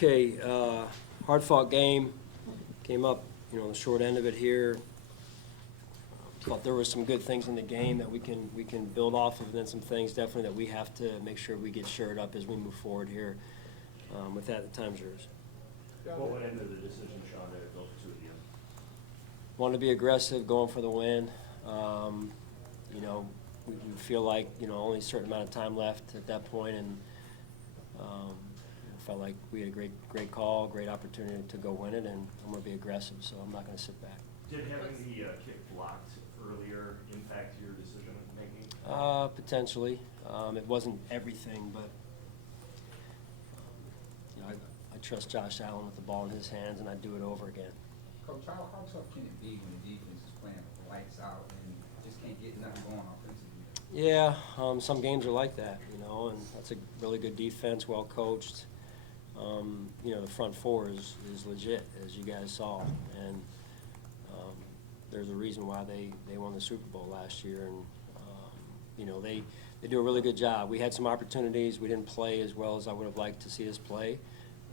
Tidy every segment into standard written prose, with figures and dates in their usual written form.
Okay, hard-fought game. Came up, on the short end of it here. Thought there were some good things in the game that we can build off of, and then some things definitely that we have to make sure we get shored up as we move forward here. With that, the time's yours. What went into the decision, Sean, to go for 2 of you? Wanted to be aggressive, going for the win. We feel like, only a certain amount of time left at that point, and felt like we had a great call, great opportunity to go win it, and I'm going to be aggressive, so I'm not going to sit back. Did having the kick blocked earlier impact your decision making? Potentially. It wasn't everything, but I trust Josh Allen with the ball in his hands, and I'd do it over again. Coach, how tough can it be when the defense is playing with the lights out and just can't get nothing going offensively? Yeah, some games are like that, and that's a really good defense, well coached. The front four is legit, as you guys saw, and there's a reason why they won the Super Bowl last year, and they do a really good job. We had some opportunities. We didn't play as well as I would have liked to see us play,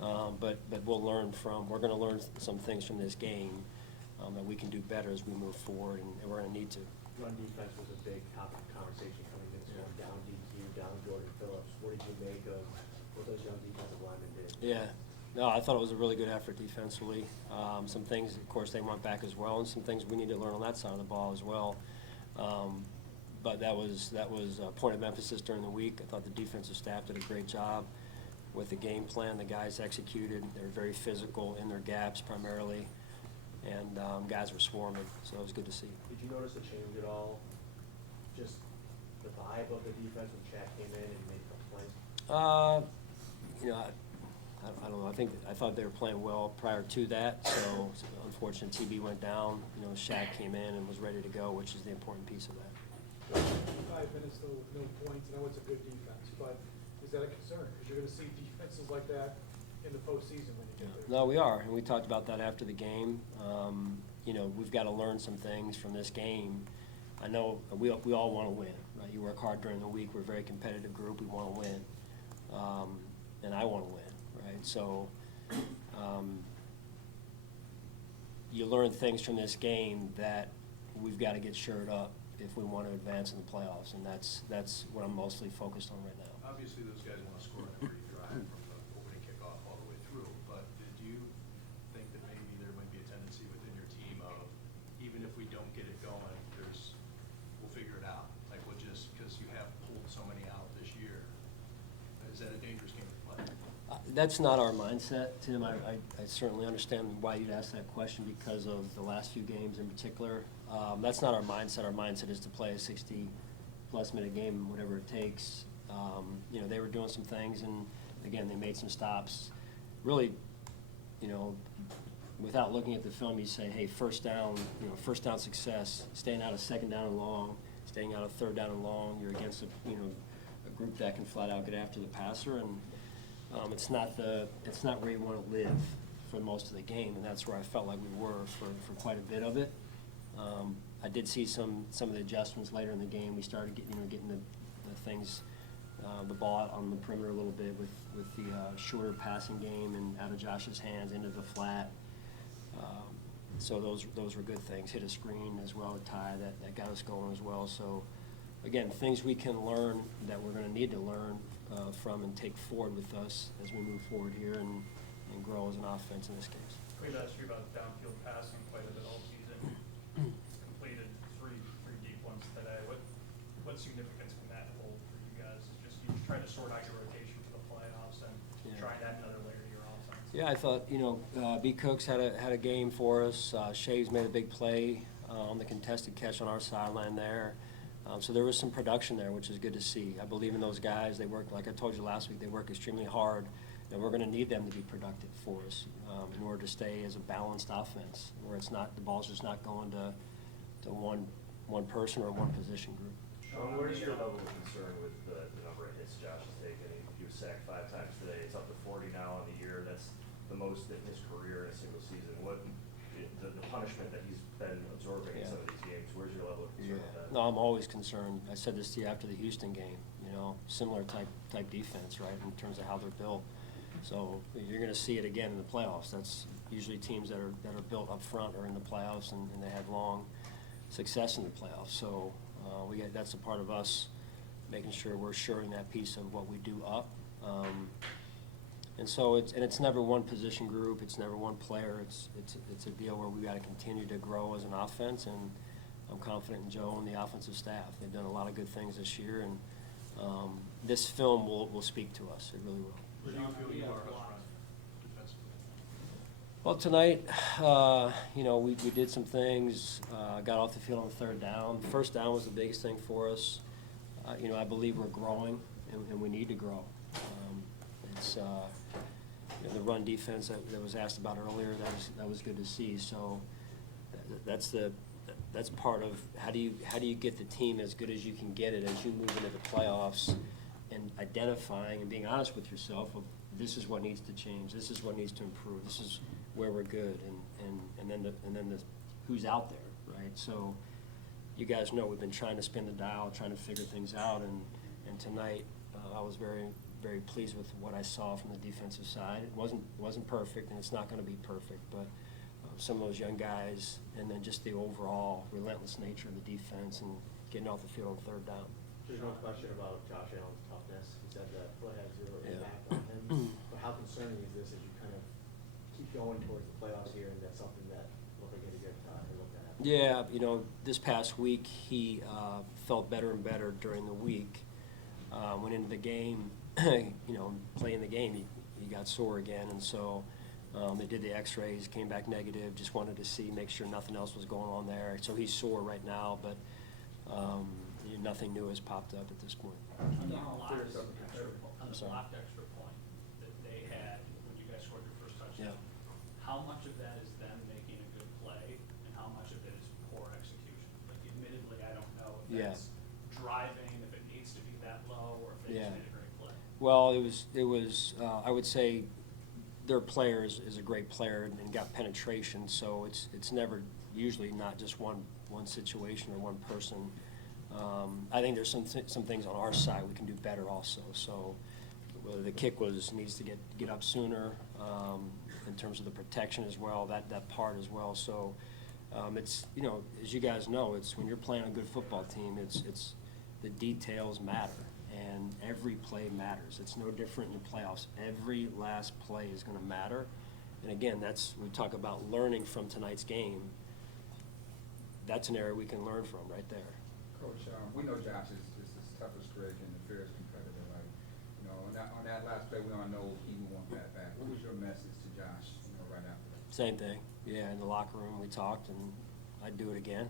but we're going to learn some things from this game that we can do better as we move forward, and we're going to need to. Run defense was a big topic of conversation coming in, going down DQ, down Jordan Phillips. What did you make of what those young defensive linemen did? Yeah. No, I thought it was a really good effort defensively. Some things, of course, they went back as well, and some things we need to learn on that side of the ball as well. But that was a point of emphasis during the week. I thought the defensive staff did a great job with the game plan. The guys executed. They were very physical in their gaps primarily, and guys were swarming, so it was good to see. Did you notice a change at all? Just the vibe of the defense when Shaq came in and made a couple plays? I don't know. I thought they were playing well prior to that. So unfortunately, TB went down. Shaq came in and was ready to go, which is the important piece of that. 5 minutes though with no points. I know it's a good defense, but is that a concern? Because you're going to see defenses like that in the postseason when you get there. No, we are, and we talked about that after the game. We've got to learn some things from this game. I know we all want to win, right? You work hard during the week. We're a very competitive group. We want to win, and I want to win, right? So you learn things from this game that we've got to get shored up if we want to advance in the playoffs, and that's what I'm mostly focused on right now. Obviously, those guys want to score on every drive from the opening kickoff all the way through, but did you think that maybe there might be a tendency within your team of, even if we don't get it going, we'll figure it out? Like, because you have pulled so many out this year, is that a dangerous game to play? That's not our mindset, Tim. I certainly understand why you'd ask that question because of the last few games in particular. That's not our mindset. Our mindset is to play a 60-plus minute game, whatever it takes. They were doing some things, and again, they made some stops. Really, without looking at the film, you say, hey, first down success, staying out of second down and long, staying out of third down and long. You're against a group that can flat out get after the passer, and it's not where you want to live for most of the game, and that's where I felt like we were for quite a bit of it. I did see some of the adjustments later in the game. We started getting the things, the ball out on the perimeter a little bit with the shorter passing game and out of Josh's hands into the flat. So those were good things. Hit a screen as well with Ty that got us going as well. So again, things we can learn that we're going to need to learn from and take forward with us as we move forward here and grow as an offense in this case. We've asked you about downfield passing quite a bit all season. Completed three deep ones today. What significance can that hold for you guys? Just you trying to sort out your rotation for the playoffs and try and add another layer to your offense. Yeah, I thought B. Cooks had a game for us. Shaves made a big play on the contested catch on our sideline there. So there was some production there, which is good to see. I believe in those guys. They work, like I told you last week, they work extremely hard, and we're going to need them to be productive for us in order to stay as a balanced offense, where the ball's just not going to one person or one position group. Sean, where's your level of concern with the number of hits Josh has taken? He was sacked 5 times today. It's up to 40 now on the year. That's the most in his career in a single season. The punishment that he's been absorbing in some of these games, where's your level of concern with that? No, I'm always concerned. I said this to you after the Houston game, similar type defense, right, in terms of how they're built. So you're going to see it again in the playoffs. That's usually teams that are built up front are in the playoffs, and they have long success in the playoffs. So that's a part of us making sure we're assuring that piece of what we do up. And so it's never one position group. It's never one player. It's a deal where we got to continue to grow as an offense, and I'm confident in Joe and the offensive staff. They've done a lot of good things this year, and this film will speak to us. It really will. Where do you feel you are up front defensively? Well, tonight, we did some things, got off the field on the third down. First down was the biggest thing for us. I believe we're growing, and we need to grow. It's the run defense that was asked about earlier. That was good to see. So that's part of how do you get the team as good as you can get it as you move into the playoffs, and identifying and being honest with yourself of this is what needs to change, this is what needs to improve, this is where we're good, and then the who's out there, right? So you guys know we've been trying to spin the dial, trying to figure things out, and tonight I was very, very pleased with what I saw from the defensive side. It wasn't perfect, and it's not going to be perfect, but some of those young guys, and then just the overall relentless nature of the defense and getting off the field on third down. There's no question about Josh Allen's toughness. He said that foot had zero Yeah. impact on him. But how concerning is this as you kind of keep going towards the playoffs here, and that's something that we're going to get looked at? Yeah, this past week he felt better and better during the week. Went into the game, playing the game, he got sore again, and so they did the X-rays, came back negative. Just wanted to make sure nothing else was going on there. So he's sore right now, but nothing new has popped up at this point. On the blocked extra point that they had when you guys scored your first touchdown, how much of that is them making a good play, and how much of it is poor execution? Like, admittedly, I don't know if that's driving, if it needs to be that low, or if they just made a great play. Well, it was I would say their player is a great player and got penetration, so it's never usually not just one situation or one person. I think there's some things on our side we can do better also. So whether the kick needs to get up sooner in terms of the protection as well, that part as well. So it's as you guys know, it's when you're playing a good football team, it's the details matter, and every play matters. It's no different in the playoffs. Every last play is going to matter. And again, we talk about learning from tonight's game. That's an area we can learn from right there. Coach, we know Josh is the toughest critic and the fierce competitor. Like, on that last play, we all know he would want that back. What was your message to Josh, right after that? Same thing. Yeah, in the locker room we talked, and I'd do it again.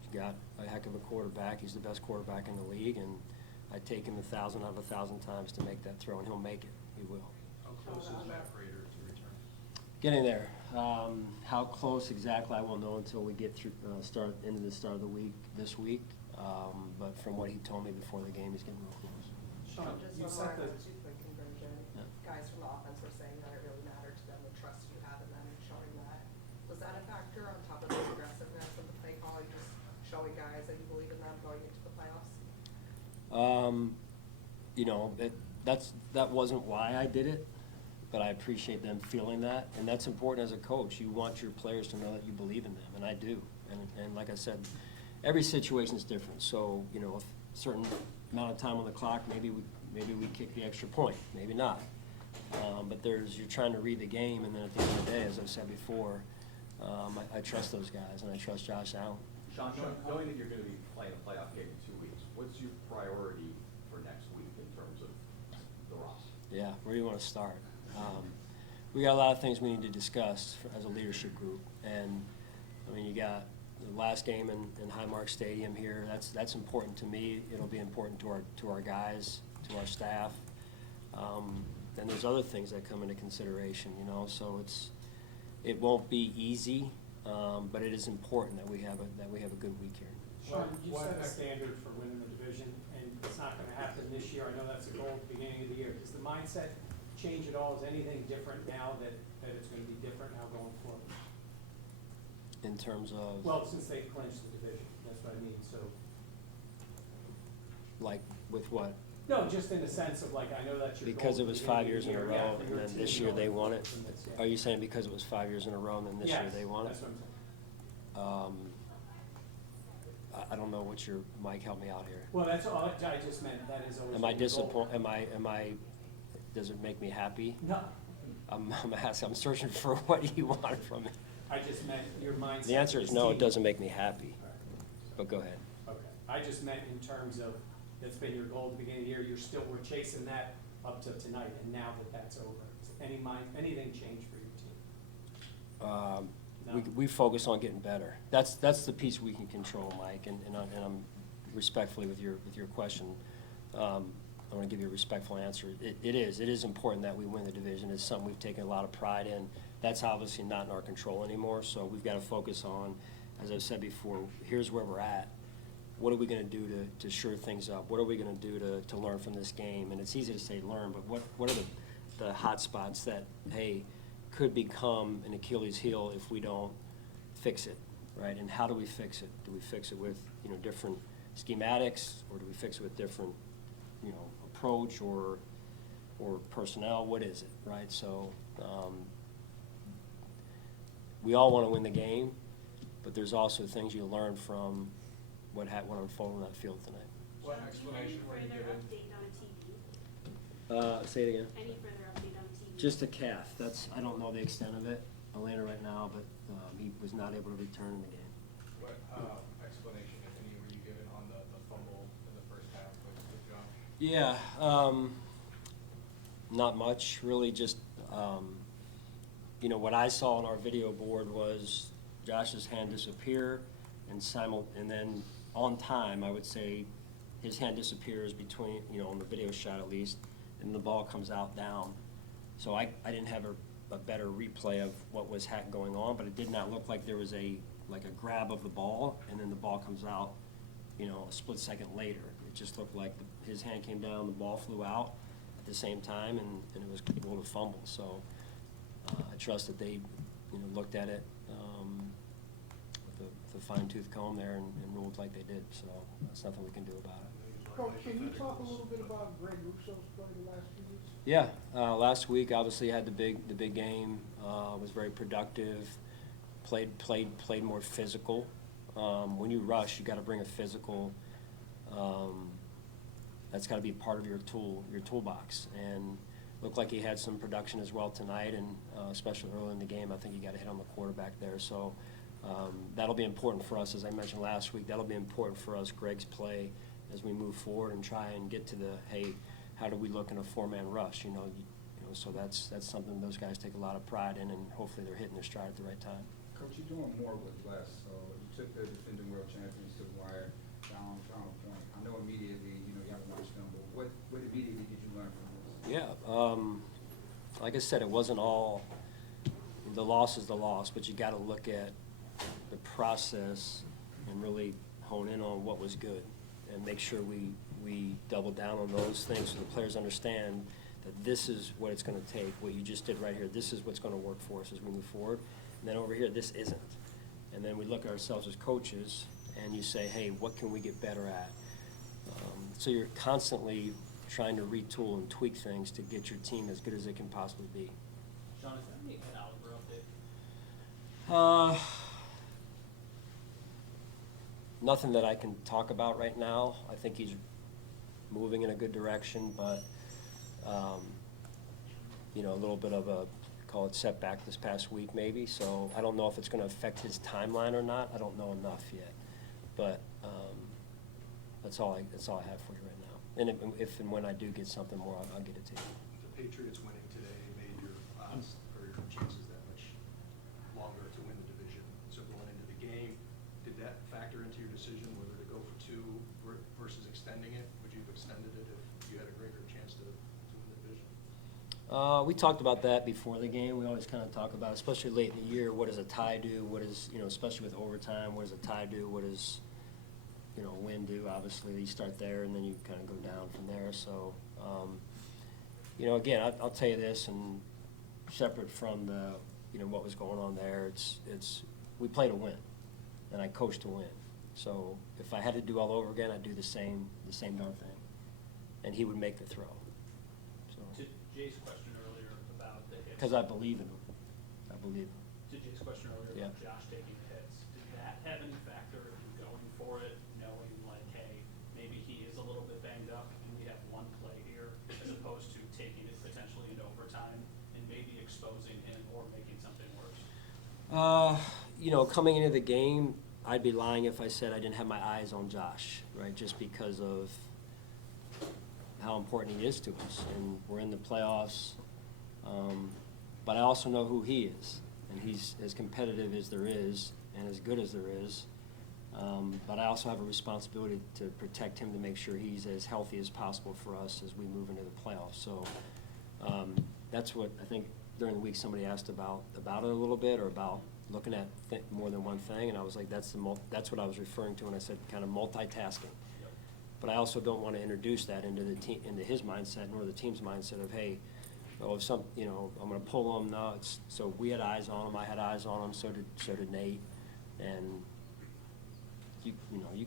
He's got a heck of a quarterback. He's the best quarterback in the league, and I'd take him 1,000 out of 1,000 times to make that throw, and he'll make it. He will. How close is Matt Prater to return? Getting there. How close exactly I won't know until we get through into the start of the week this week. But from what he told me before the game, he's getting real close. Sean, Just you one said more that. two-point conversion. Yeah. Guys from the offense were saying that it really mattered to them, the trust you have in them and showing that. Was that a factor on top of the aggressiveness of the play calling, just showing guys that you believe in them going into the playoffs? That wasn't why I did it, but I appreciate them feeling that, and that's important as a coach. You want your players to know that you believe in them, and I do. And like I said, every situation is different. So a certain amount of time on the clock, maybe we kick the extra point, maybe not. But you're trying to read the game, and then at the end of the day, as I've said before, I trust those guys, and I trust Josh Allen. Sean, knowing that you're going to be playing a playoff game in 2 weeks, what's your priority for next week in terms of the roster? Yeah, where do you want to start? We got a lot of things we need to discuss as a leadership group, and you got the last game in Highmark Stadium here. That's important to me. It'll be important to our guys, to our staff. And there's other things that come into consideration, So it won't be easy, but it is important that we have a good week here. Sean, you set a standard for winning the division, and it's not going to happen this year. I know that's the goal at the beginning of the year. Does the mindset change at all? Is anything different now that it's going to be different now going forward? In terms of? Well, since they clinched the division, that's what I mean. So, like with what? No, just in the sense of like, I know that's your goal. Because it was at the 5 beginning years of in a the year, yeah, row, for and your then team this to year go they on won it? from this, yeah. Are you saying because it was 5 years in a row, and then this year Yes, they won it? that's what I'm saying. I don't know what your, Mike, help me out here. Well, that's all, I just meant, that is always. Am I been the goal. disappointed, am I, does it make me happy? No, I'm asking, I'm searching for what you want from me. I just meant your mindset. The answer is no, it team. doesn't make me happy, All right. but go ahead. Okay, I just meant in terms of, that's been your goal at the beginning of the year, we're chasing that up to tonight, and now that that's over, anything changed for your team? No? We focus on getting better. That's the piece we can control, Mike, and I'm respectfully with your question. I want to give you a respectful answer. It is important that we win the division. It's something we've taken a lot of pride in. That's obviously not in our control anymore, so we've got to focus on, as I've said before, here's where we're at. What are we going to do to shore things up? What are we going to do to learn from this game? And it's easy to say learn, but what are the hot spots that, hey, could become an Achilles heel if we don't fix it, right? And how do we fix it? Do we fix it with, different schematics, or do we fix it with different, approach or personnel? What is it, right? So we all want to win the game, but there's also things you learn from what unfolded on that field tonight. What explanation were you given? Do you have any further update on TV? Say it again. Any further update on TV? Just a calf. I don't know the extent of it, Atlanta right now, but he was not able to return in the game. What explanation, if any, were you given on the fumble in the first half with Josh? Yeah, not much, really. Just what I saw on our video board was Josh's hand disappear, and then on time, I would say his hand disappears between, on the video shot at least, and the ball comes out down. So I didn't have a better replay of what was going on, but it did not look like there was a grab of the ball, and then the ball comes out, a split second later. It just looked like his hand came down, the ball flew out at the same time, and it was able to fumble. So I trust that they, looked at it with a fine-tooth comb there and ruled like they did. So that's nothing we can do about it. Coach, can you talk a little bit about Greg Russo's play the last few weeks? Yeah, last week obviously had the big game. Was very productive. Played more physical. When you rush, you got to bring a physical. That's got to be part of your toolbox. And looked like he had some production as well tonight, and especially early in the game, I think he got a hit on the quarterback there. So that'll be important for us, as I mentioned last week. That'll be important for us, Greg's play, as we move forward and try and get to how do we look in a four-man rush? So that's something those guys take a lot of pride in, and hopefully they're hitting their stride at the right time. Coach, you're doing more with less. So you took the defending world champions to the wire down final point. I know immediately, you have to watch them, but what immediately did you learn from this? Yeah, like I said, it wasn't all, the loss is the loss, but you got to look at the process and really hone in on what was good and make sure we double down on those things so the players understand that this is what it's going to take, what you just did right here. This is what's going to work for us as we move forward. And then over here, this isn't. And then we look at ourselves as coaches and you say, hey, what can we get better at? So you're constantly trying to retool and tweak things to get your team as good as it can possibly be. Sean, is there any caliber update? Nothing that I can talk about right now. I think he's moving in a good direction, but a little bit of a, call it setback this past week maybe. So I don't know if it's going to affect his timeline or not. I don't know enough yet, but that's all I have for you right now. And if and when I do get something more, I'll get it to you. The Patriots winning today made your odds or your chances that much longer to win the division. So going into the game, did that factor into your decision whether to go for 2 versus extending it? Would you have extended it if you had a greater chance to win the division? We talked about that before the game. We always kind of talk about, especially late in the year, what does a tie do? What is, especially with overtime, what does a tie do? What does, win do? Obviously, you start there and then you kind of go down from there. So, again, I'll tell you this, and separate from the, what was going on there, it's we play to win, and I coach to win. So if I had to do all over again, I'd do the same darn thing. and he would make the throw. To Jay's question earlier about the hits. Because I believe in him. I believe him. To Jay's question earlier about Yeah. Josh taking hits, did that have any factor in going for it, knowing like, hey, maybe he is a little bit banged up and we have one play here, as opposed to taking it potentially into overtime and maybe exposing him or making something worse? You know, coming into the game, I'd be lying if I said I didn't have my eyes on Josh, right? Just because of how important he is to us, and we're in the playoffs. But I also know who he is, and he's as competitive as there is and as good as there is. But I also have a responsibility to protect him, to make sure he's as healthy as possible for us as we move into the playoffs. So that's what I think during the week somebody asked about it a little bit, or about looking at more than one thing, and I was like, that's what I was referring to when I said kind of multitasking. But I also don't want to introduce that into the team, into his mindset, nor the team's mindset of, hey, oh, if I'm going to pull him. No, so we had eyes on him. I had eyes on him. So did Nate. And you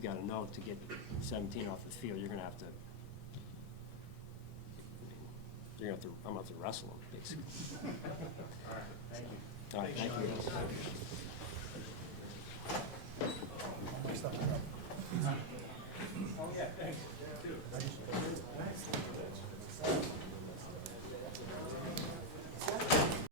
got to know, to get 17 off the field, you're going to have to. I'm going to have to wrestle him, basically. All right, thank you. All right, thank you.